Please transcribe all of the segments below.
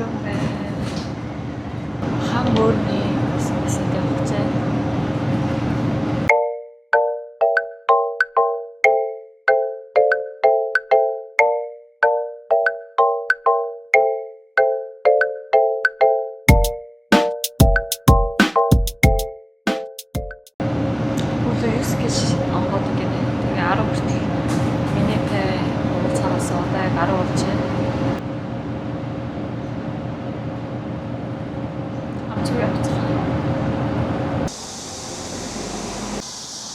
그런데 한국이 무슨 게 없지? 모두 익숙해지 안 거두긴 해. 되게 알아보지. 미니페 너무 잘했어. 내가 알아보지. 앞쪽이 없잖아.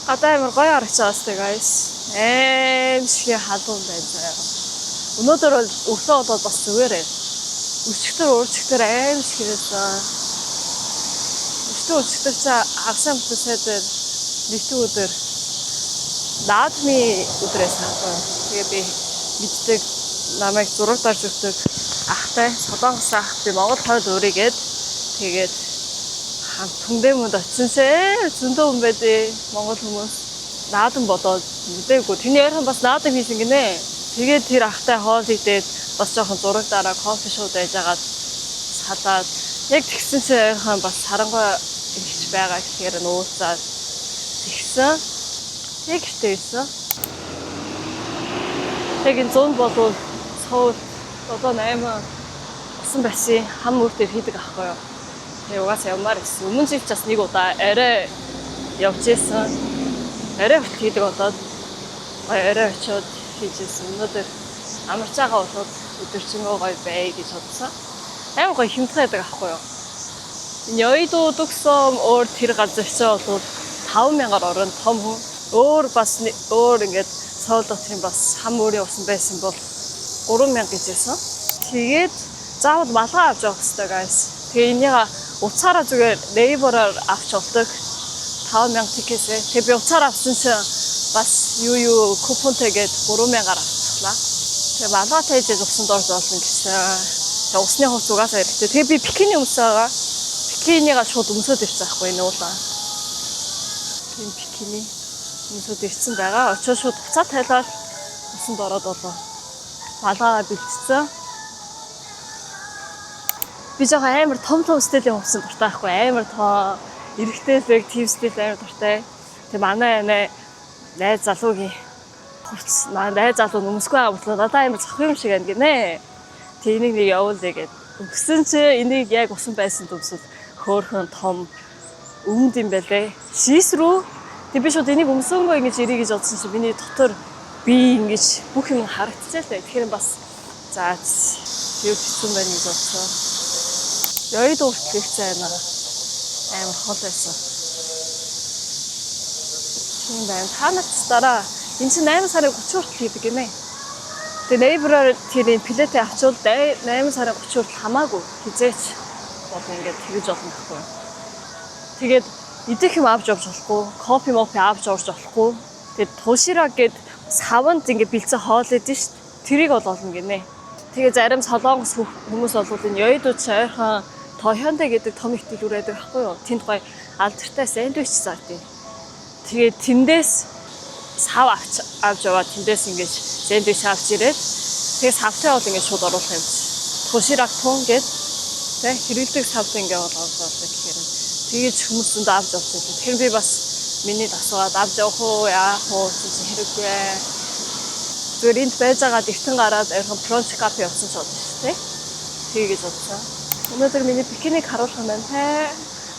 гадаа амар гоё харагч байгаа сте guys. Шиг халуун байна заяа. Өнөөдөр бол өглөө болоод бас зүгээрээ. Өчигдөр уурчигдөр шиг хийсэн. Өчигдөр чи агшаан бүтээсээр нэгэн өдөр наадмын өдрөөс хаваа. Тэгээ би мэддэг намайг зураг дарж өгдөг ахтай Солонгос ах би Монгол хойд өөрийгээд тэгээд хамт түндээмөнд очсон шээ. Зөндөө хүн байдээ Монгол хүмүүс. Наадам бодоод мэдээгүй. Тэрний ярхан бас наадам хийсэн гинэ. Тэгээд тэр ахтай хоол идээд бас жоохон зураг дараа кофе шоуд байж агаад салаад яг тэгсэн чинь ярхан бас сарангой ихч байгаа гэхээр нууцаад тэгсэн. Яг ихтэйсэн. Тэгээд 100 болвол цоо 7-8 усан бассейн хам мөр дээр хийдэг аахгүй юу. Тэгээ угаасаа явмаар гэсэн. Өмнө жил ч бас нэг удаа арай явж исэн. Арай хөт хийдэг болоод арай очиод хийжсэн. Өнөөдөр амарч байгаа болоод өдөржингөө гоё бай гэж бодсон. Амар гоё хэмтгэ байдаг аахгүй юу. Энэ 여의도 뚝섬 өөр тэр газар ч бол 5,000-аар орон том хүн. Өөр бас өөр ингээд Соул дотрын бас хам өөрийн усан байсан бол 3,000 гэж байсан. Тэгээд заавал малгай авч явах хэрэгтэй guys. Тэгээ энийг уцаараа зүгээр нейбороор авч болдог 5,000 тикетээ. Тэгээ би уцаараа авсан чинь бас юу купонтэйгээд 3,000-аар авчихлаа. Тэгээ малгайтай хийж усан дорж болно гэсэн. Тэгээ усны хувц угаасаа хэрэгтэй. Тэгээ би бикини өмсөө байгаа. Бикинийга шууд өмсөд ирсэн байхгүй энэ уулаа. Тийм бикини өмсөд ирсэн байгаа. Очоо шууд буцаа тайлаад усанд ороод болоо. Малгайгаа бэлдсэн. Би жоохон амар том стилийн хувцсан дуртай байхгүй амар тоо эрэгтэйлэг тийм стил амар дуртай. Тэгээ манай найз залуугийн хувцс найз залуу өмсгөө авлаа надад амар зах юм шиг байна гинэ. Тэгээ энийг нэг явуулъя гэд. Өгсөн чи энийг яг усан байсан төмсөл хөөхөн том өмд юм байлээ. Шийс рүү тэг би шууд энийг өмсөнгөө ингэж ирээ гэж бодсон чи миний дотор би ингэж бүх юм харагдчихлаа л дээ. Тэгэхээр бас за юу хэцүү байна гэж бодсон. 여의도 хүртэл амар хол байсан. Тийм байна. Та нарт энэ чинь 8 сарын 30 хүртэл хийдэг гинэ. Тэгээ нейбраар тэрийн плетээ авчвал 8 сарын 30 хүртэл хамаагүй хизээч бол ингээд тэгж болно гэхгүй. Тэгээд идэх юм авч явж болохгүй, кофе авч явж болохгүй. Тэгээд тушираа гээд саванд ингээд бэлцэн хоол идэж шít. Тэрийг бол олно гинэ. Тэгээ зарим солонгос хүмүүс бол энэ 여의도 ч ойрхон Тохёндэ гэдэг том их дэлгүүр байдаг байхгүй юу? Тэнд гоё алдартай сэндвич заадаг. Тэгээ тэндээс сав авч яваад тэндээс ингэж сэндвич авч ирээд тэгээ савтай бол ингэж шууд оруулах юм чи. Туширак тун гэд тэг хэрэлдэг савтай ингэ болгоолоо гэхээр тэгэж хүмүүсэнд авч явсан чи. Тэгэхээр би бас миний асууад авч явах уу яах уу чи хэрэггүй. Зүгээр энд байж байгаа дэвтэн гараад ойрхон бронч кафе явсан ч болно шүү дээ. Тэгэж бодсон. Өнөөдөр миний бикинийг харуулах юм байна.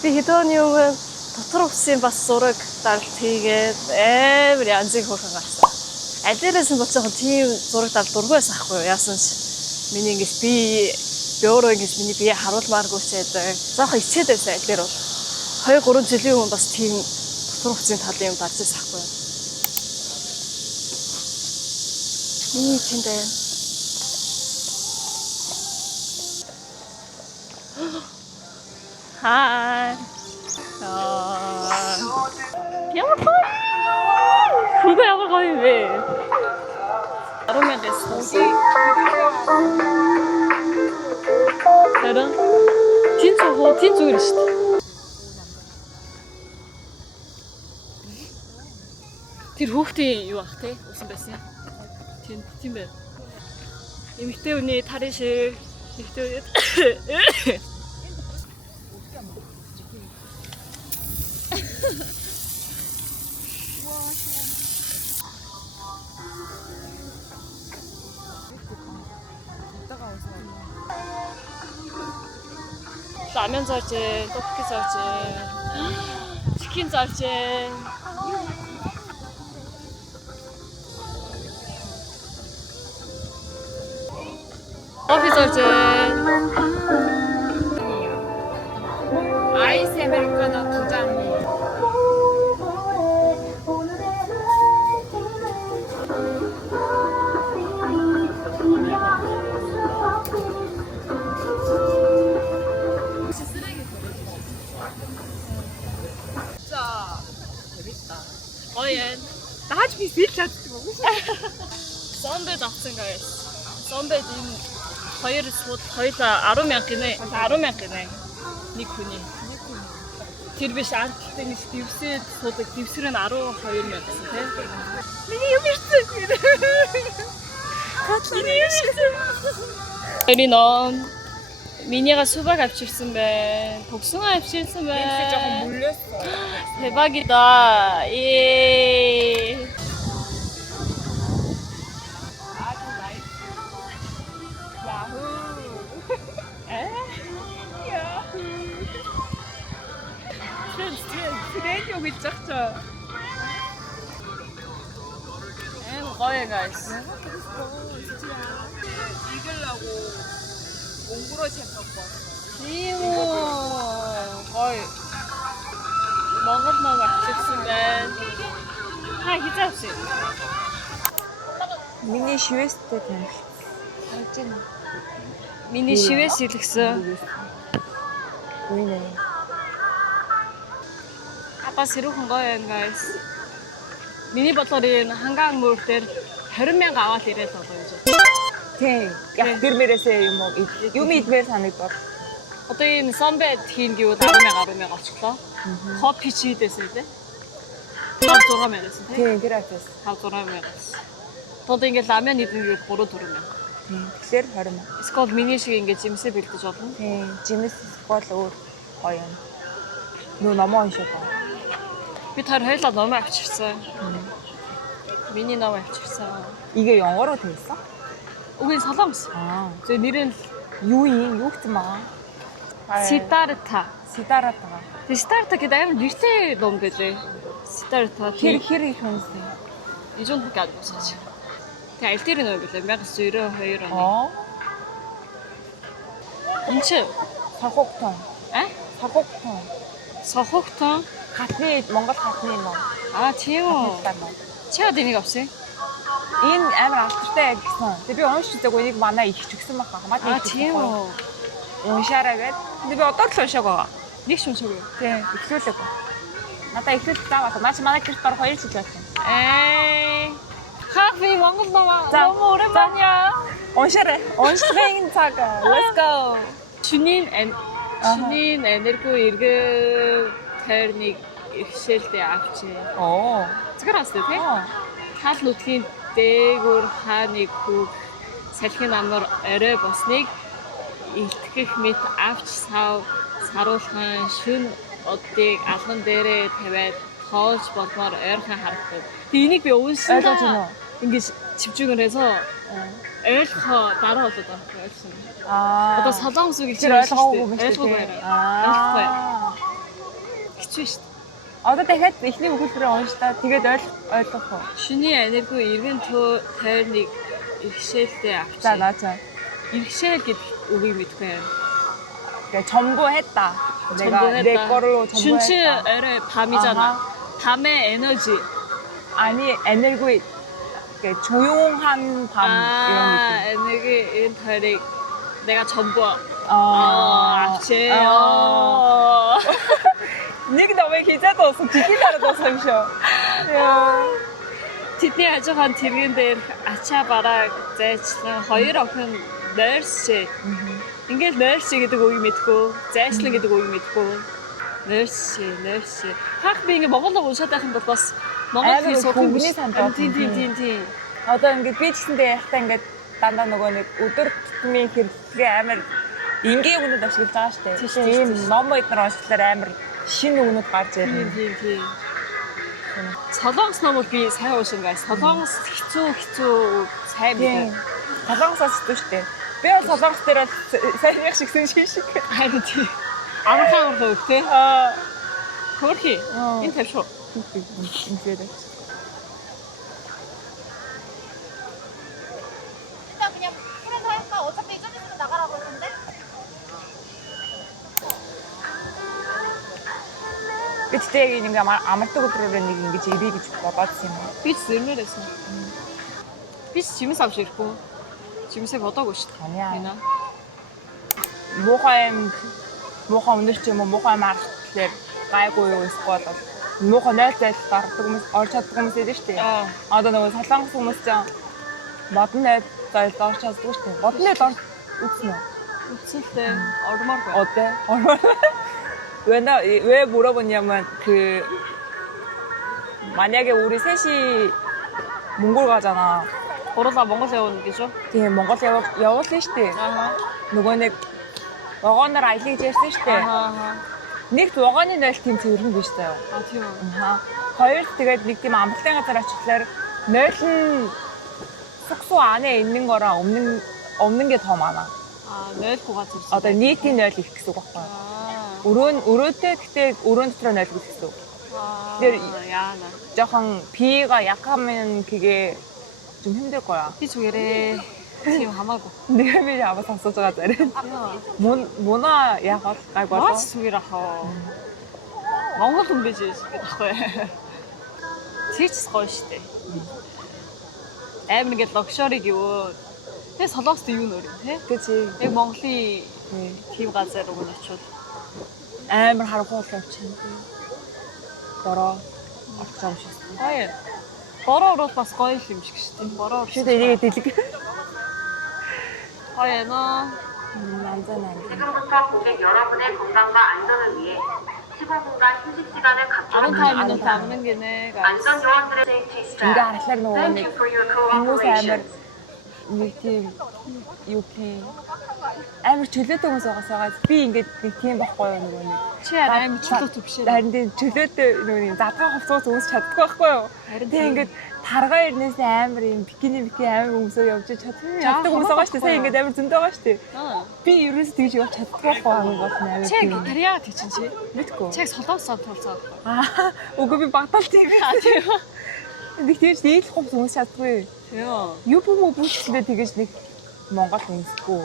Би хэдөөний өмнө дотор усын бас зураг даралт хийгээд амар янзын хөөрхөн гарсан. Аль дээрээс нь боцсон тийм зураг даралт дургүйсэн ахгүй юу? Яасан ч миний ингэж би өөрөө ингэж миний бие харуулмааргүй ч байдаг. Заахан ичээд байсан аль дээр бол 2-3 жилийн өмнө бас тийм дотор усын талын юм дарж байсан ахгүй юу? Миний чинь байна. Hi. Ямар гоё. Хурга ямар гоё вэ? 아로마 됐어. 알아? 진짜 그랬어. Тэр хүүхдийн юу ах те? Усан байсан. Тийм бэ. Эмэгтэй хүний тарын шиг Тэгтээ 라면 잘지, 떡볶이 잘지, 치킨 잘지. 커피 잘지. 아이스 아메리카노 2잔이. 진짜 재밌다. 어예. 나 하지 비슷해 가지고. 썬베드 생각했어. 썬베드 хоёрын хоёулаа 10 мянга гинэ. 10 мянга гинэ. Нэг хүний. Тэр биш арчтай нэг дивсээ суудаг дивсэр нь 12 мянга гэсэн тийм. Миний юм ирсэн. Миний юм ирсэн. Эний ном 미니가 수박 авчирсан байна. 복숭아 авчирсан байна. 냄새 조금 물렸어. 대박이다. 예. 아주 나이스. 야후. 에? 야후. 트렌드 여기 짝짝. 거의 가있어. 읽으려고 몽골어책 갖고 왔어. 이모 거의 먹었나 맛있으면 희잡지. 미니 슈에스트 된. 알잖아. 미니 시웨실릭스. 보이네. 아빠 새로운 거예요, guys. 미니 버터는 한강 몰 때 20명 аваад ирээд одоо гэж. Тий. Яг гэрмээрээсээ юм идмээр санагдав. Одоо энэ 썬бед хийн гэвэл 10 мянга очихлоо. Кофе чийдээсээ тий. 5-6 мянга тий. Тий, тэр авчихсан. 5-6 мянга. Одоо ингээд 라면 идэх гэвэл 3-4 мянга. Тэгэхээр 20 мянга. Скол миний шиг ингээд жимсээ бэлдэж болно. Тий, жимс бол өөр гоё юм. Нөө номоо уншаад байгаа. Би тэр хоёлаа ном авчирсан. Миний ном авчирсан. 이게 영어로 돼 있어? Угийн солонгос. 아, 저 нэр нь юу гэсэн маа? Сидарта. Сидаратага. Тэгээ Сидарта гэдэг амар нэртэй ном байлээ. Сидарта. хэр их хүнстэй. 이전 밖에 안 봤어. Тэгээ аль дээр нөө билээ 1992 оны. Энд 사곡통. а? 사곡통. Сохогтон. Монгол хатны ном. А тийм үү. ном. Чаад энийг авсан. Энэ амар автортай гэсэн. Тэгээ би уншиж үзээгүй нэг манай их ч өгсөн байна. Хамаагүй. А тийм үү. Уншаарай гэд. Тэгээ би одоо л уншааг байгаа. Нэг ч уншаагүй. Тий, ихлүүлэг. Надаа ихлүүлэг заавал. Наач манай гэрт барах 2 жил байсан. Хафи Монгол ном За. 너무 오랜만이야. Уншаарай. Уншихын цаг. Let's go. Шүнийн энерги эргэн тойрныг ихшээлтэй авчээ. Оо. Зүгээр басна тий. Тал нүдхийн дээгүүр хааныг хүүг салхин амар орой босныг илтгэх мэт авч саруулхан шүн одыг алган дээрээ тавиад тоож болмоор ойрхон харагдав. Тэгээ энийг би уншсанаа ингэж 집중을 해서 ойлгохоо дараа болоод байгаа юм. Одоо солонгос үг тэр ойлгоогүй юм шиг ойлгоогүй. байна. Хэцүү шүү дээ. Одоо дахиад эхний өгүүлбэрээ уншдаа тэгээд ойлгох уу? Шүний энерги эргэн тойрныг ихшээлтэй авч. За наачаа. Иргэшэл гэдэг үгийг мэдгүй юм. 그러니까 전부했다. 내가 내 거로 전부했다. 춘치 에레 밤이잖아. 밤의 에너지. 아니 에너지 그러니까 조용한 밤 이런 느낌. 에너지 인터릭 내가 전부. 앞체. Нэг намайг хийжээд болсон. Тэтгэл хараад болсон юм шүү. Тэдний хажуугаан тэргэн дээр ачаа бараа зайчлан хоёр охин нойрсчээ. Ингээд нойрсчээ гэдэг үгийг мэдгүй, зайчлан гэдэг үгийг мэдгүй. Нойрсчээ. Хах би ингээд Монголоо уншаад байх юм бол бас Монгол хэл сурах хөнгөний санд байна. Тийм. Одоо ингээд би ч гэсэндээ яхтаа ингээд дандаа нөгөө нэг өдөр тутмын хэрэглээ амар энгийн үнэд ашиглаж байгаа шүү дээ. Тийм, Тийм ном эднэр уншихлаар амар шинэ үнэд гарч ирнэ. Тийм. Солонгос номыг би сайн уншин гай. Солонгос хэцүү сайн Тийм. мэдээ. Солонгосоос хэвчээ шүү дээ. Би бол солонгос дээр сайн яг шигсэн шиг. Харин тийм. Амархан хөөг те. Хөрхи. Энэ тэр шүү. Интересно. 일단 그냥 풀어서 할까? 어차피 좀 있으면 나가라고 했는데. Гэтэ нэг амартай өдрөөр нэг ингэж ирээ гэж бодоодсэн юм. Би ч зэмлэрсэн. Би ч жимс авч ирэхгүй. Жимсээ бодоогүй шүү дээ. Аниа. Энэ. Муухай өндөр ч юм уу муухай маргатлаар гайгүй юу эсвэл бол муухай нойл зайлт гаргадаг хүмүүс орж чаддаг хүмүүс байдаг шүү дээ. Одоо нөгөө солонгос хүмүүс ч модон нойл зайлт орж чаддаг шүү дээ. Модон нойл орж үзсэн үү? Үцэлтэй орморгүй. 어때? 왜 물어보냐면 만약에 우리 셋이 몽골 가잖아. Гурлаа Монгол явна гэж үү? тийм Монгол явуулсан шүү дээ. Нөгөө нэг вагоноор аялаж ярьсан шүү дээ. Нэгт вагоны нойл тийм цэвэрлэн биш заяа. Тийм үү. Хоёр тэгээд нэг тийм амралтын газар очихлаар нойл нь 숙소 안에 있는 거랑 없는 게 더 많아. нойлгүй газар. Одоо нийтийн нойл их гэсэн үг байхгүй юу? өрөөтэй гэхдээ өрөөнд дотор нойл гэсэн үг. яана. жоохон 비가 약하면 그게 좀 힘들 거야. Би зүгээрээ тийм хамаагүй. 내가 미리 아마 샀었잖아. 뭐나 야가 갈 거야. Наач зүгээр ахаа. Монгол хүн биш байхгүй. Тийч гоё штэ. Амар ингээд локшорыг юу. Тэгээ солонгост юу нөр юм те? 그치. Яг Монголын тийм газар руу очивол амар харахгүй явчихна. Бороо орцсон юм шиг. гоё. Бороо бол бас гоё юм шиг штэ. Бороо. Шүдэ энийг дэлэг. гоё нөө. 안전한. 지금부터 고객 여러분의 건강과 안전을 위해 15분간 휴식 시간을 아는 갖도록 타임은 하겠습니다. 담는 게 내가 안전 요원들의 safety ингээ staff. харахаар нөгөө Thank нэг you for your хүмүүс амар cooperation. нэг тийм амар чөлөөтэй хүмүүс байгаасаа би ингээд нэг тийм байхгүй юу нөгөө нэг чи амар чөлөөтэй биш ээ. харин тийм чөлөөтэй нөгөө нэг задгаа хувцас хүмүүс чаддаггүй байхгүй юу. Харин тийм ингээд таргаа ирнээс амар юм бикини амар хүмүүсөө явж чаддаг хүмүүс байгаа шүү дээ. Сая ингээд амар зөндөө байгаа шүү дээ. Би ерөөс тэгж явж чаддаггүй байхгүй хамгийн гол нь амар. Чек яа тийчин чи. мэдгүй. Чек солонгосоор тулцаад. Үгүй би багтаал тийм. Тийм. Нэг тийм нийлэх хүмүүс чаддаггүй. Тийм. Юу бүхэндээ тэгэж нэг Монгол хүмүүсгүй.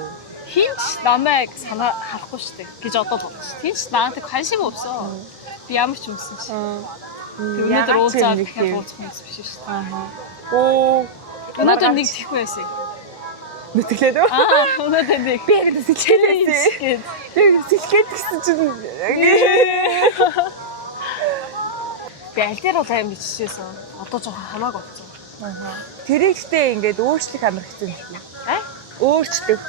Хинч намайг харахгүй штэ гэж одоо бодож. Хинч наадад 관심 없어. Би ямар ч юмсан чи. Өнөөдөр уулзаад дахиад уулзах юм биш штэ. Оо. Өнөөдөр нэг тийхгүй байсан. Нүтгэлээд үү? Өнөөдөр нэг Би яг сэтгэлээ. Би сэтгэлээд гэсэн чинь би аль дээр бол аим биччихсэн. Одоо жоохон хамаагүй болсон. тэрийг гэхдээ ингээд өөрчлөх амар хэцүү юм шиг. Аа? өөрчлөх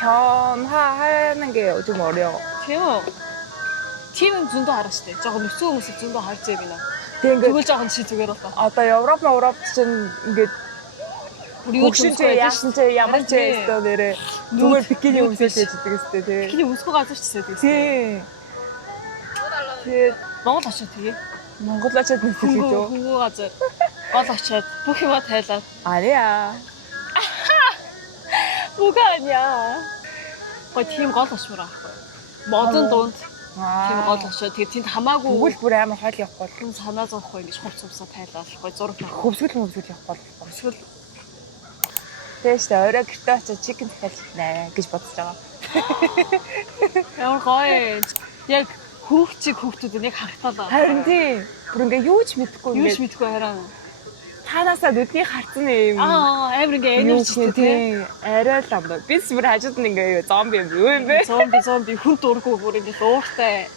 변화하는 게 좀 어려워. Тийм үү? Тийм юм зөндөө хараа штэ. Жоохон нүцгэн хүмүүсийг зөндөө харж яа гинэ. Тэгээд Тэгвэл жоохон чи зүгээр болоо. одоо Европ чинь ингээд Бүгшинчээ яашинчээ ямар ч өстөө нэрээ зүгээр бикини өмсөж яждаг өстэй тий. Бикини өмсгөө газар ч гэсэн тийм. Тий. Тэгээд Монгол очоод тэгээ. Монгол очоод нэг гэж үү? Хөнгөө газар. Гол очоод бүх юма тайлаад. 아니야. 뭐가 아니야. 거의 тийм гол очмоор аахгүй. Модон дунд тийм гол очоод тэгээ тэнд хамаагүй Тэгвэл бүр амар хоол явахгүй. хүн санаа зовхгүй ингэж хувц хувцаа тайлаад гой зураг авах. Хөвсгөл явахгүй. Эсвэл Тэст орой гэртээ очиж чикен дахиад нэ гэж бодож байгаа. ямар гоё. Яг хүүхдүүд нэг харагдаад. Харин тий. Бүр ингээ юу ч мэдэхгүй юу ч ингээ мэдгүй хараа. танаасаа нүдний харцсан юм. Амар ингээ энержитэй тий. Арай л амбаа. Би бүр хажууд нь ингээ зомби юм юу юм бэ? Зомби хүн дурггүй бүр ингээ ууртай.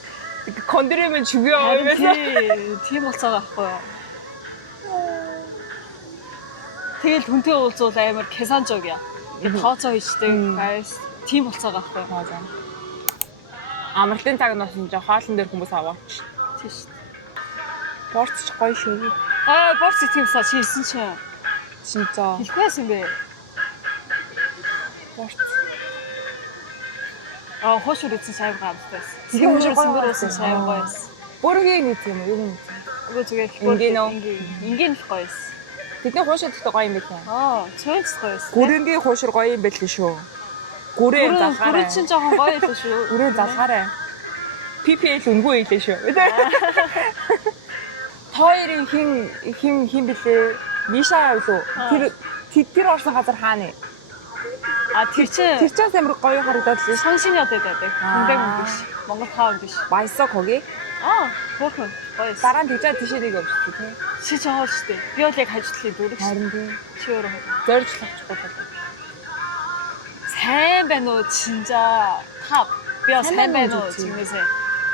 Кондрэмен чүгөө юм. Тийм болцоо байхгүй юу? Тэгэл хүнтэй уулзвал амар 계산적이야. тооцоо хийжтэй guys. Тийм болцоо байхгүй юу? 맞아. Амралтын цаг нь болсон чинь хоолн дээр хүмүүс аваач. Тийш. Борц ч гоё шүү. Борс тиймсаа чи хэлсэн чинь 진짜. хэлэхээс юм бэ. Спорт. Хоошур үзсэн сайн гамтайс. Тэгээ хоошур гоё уусан байсан. сайн гоёс. Бүргийн нийт юм уу? Юу юм? Үгүй зүгээр энгийн л гоёс. Тэдний хуушралтай гоё юм байлаа. Цөөнц гоёс. Гүрэнгийн хуушир гоё юм байлээ шүү. Гүрэн залгаарай. Гүрэн чинь жоохон гоё л шүү. Гүрэн залгаарай. PPL үнгүй хэлээ шүү. Хоёрын хин блээ? Миша юу? Тэр орсон газар хаана? Тэр чаас амар гоё харагдаад лээ. 선신이 байдаг. 근데 биш. Монгол хаан биш. Баясаа коги. Хөөхөн гоёс. Дараа нь тэгжээ тийшээ явчихсан тий. Чи жоо шүү дээ. Би бол яг хажуудлын дүрэг шүү. Харин тий. Чи өөрөө зорж авчихгүй болоо. сайн байна уу 진짜 탑. Би бас сайн байна уу чинээсээ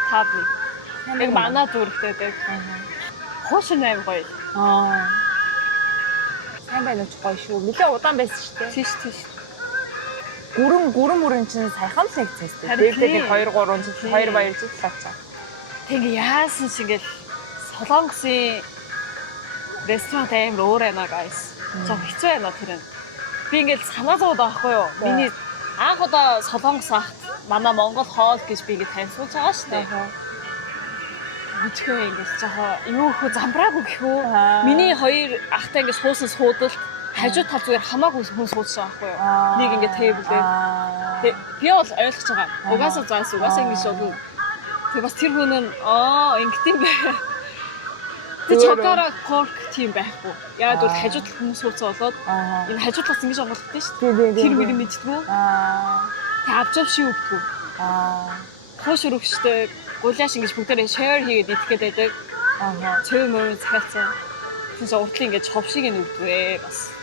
탑. Яг манай дүрэгтэй байдаг. Хоошин аим гоё. Сайн байна уу гоё шүү. Нилээ удаан байсан шүү дээ. Тийш. Гүрэн чинь сайхан л нэгцээс дээ. Тэгээд 2 3 жил 2 баяр жил лавцаа. Тэгээ яасан ч ингээл Солонгосын ресторан амар өөр байна guys. Жоо хэцүү байна тэр нь. Би ингээл санаа зовоод байхгүй юу? Миний анх удаа Солонгос ахт манай Монгол хоол гэж би ингээд танилцуулж байгаа шүү дээ. Мэдхөө ингээд жоо юу хөө замбраагүй гэхүү. Миний хоёр ахтай ингээд суусан суудалт хажуу тал зүгээр хамаагүй хүн суудсан байхгүй юу? Нэг ингээд тейблээр. Тэг би бол ойлгож байгаа. Угаасаа ингэж бол тэг бас тэр хүн нь ингэдэм бай. Тэг чокора корк тийм байхгүй. Яг бол хажуу тал хүн суудсан болоод энэ хажуу талаас ингэж онгодтой шүү дээ. Тэр мөр мэддгүү. Тэг авчвши өгдгүү. Хоошур өгчтэй гуляш ингэж бүгдээрээ share хийгээд идэхэд байдаг. Цэв мөр захиалцсан. Тэгээс уртлын ингэж ховшиг нь өгдвээ бас.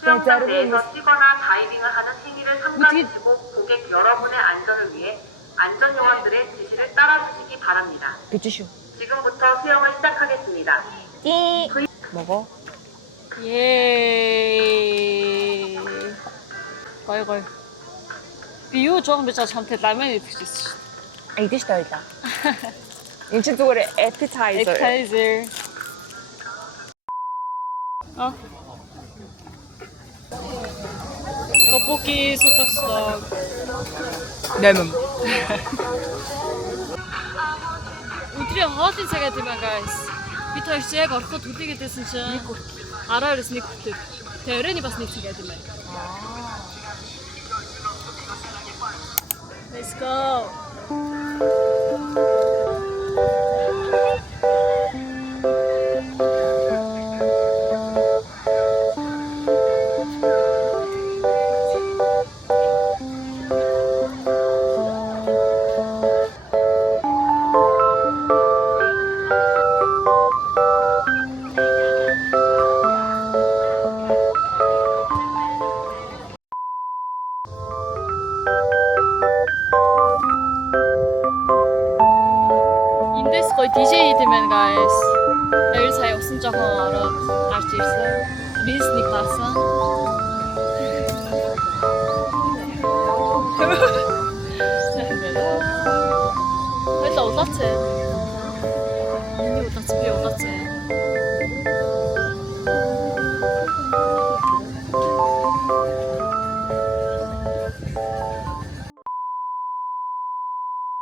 수영장 내에서 뛰거나 다이빙을 하는 행위를 삼가주시고 고객 여러분의 안전을 위해 안전요원들의 지시를 따라주시기 바랍니다. 그치쇼. 지금부터 수영을 시작하겠습니다. 먹어. 예. гоё. Би юу жоон бич чамтай ламын идэвчсэн шүү. Идэж тойлоо. Энд чинь зүгээр appetizer. 떡볶이 소떡소떡. Нэмэм. Өдрийн хоолын цагаад юм аа guys. Бид хоёр ч яг ороход хүлээгээд байсан чинь 12-с 1 хүртэл. Тэгээ өрөөний бас нэг цагаад юм байна. Let's go. Эндээс гоё DJ хийдэм байна guys. Хоёр сая усан жоохон ороод гарч ирсэн. Визник таасан. Хойлоо улаац. Миний улаац би улаац.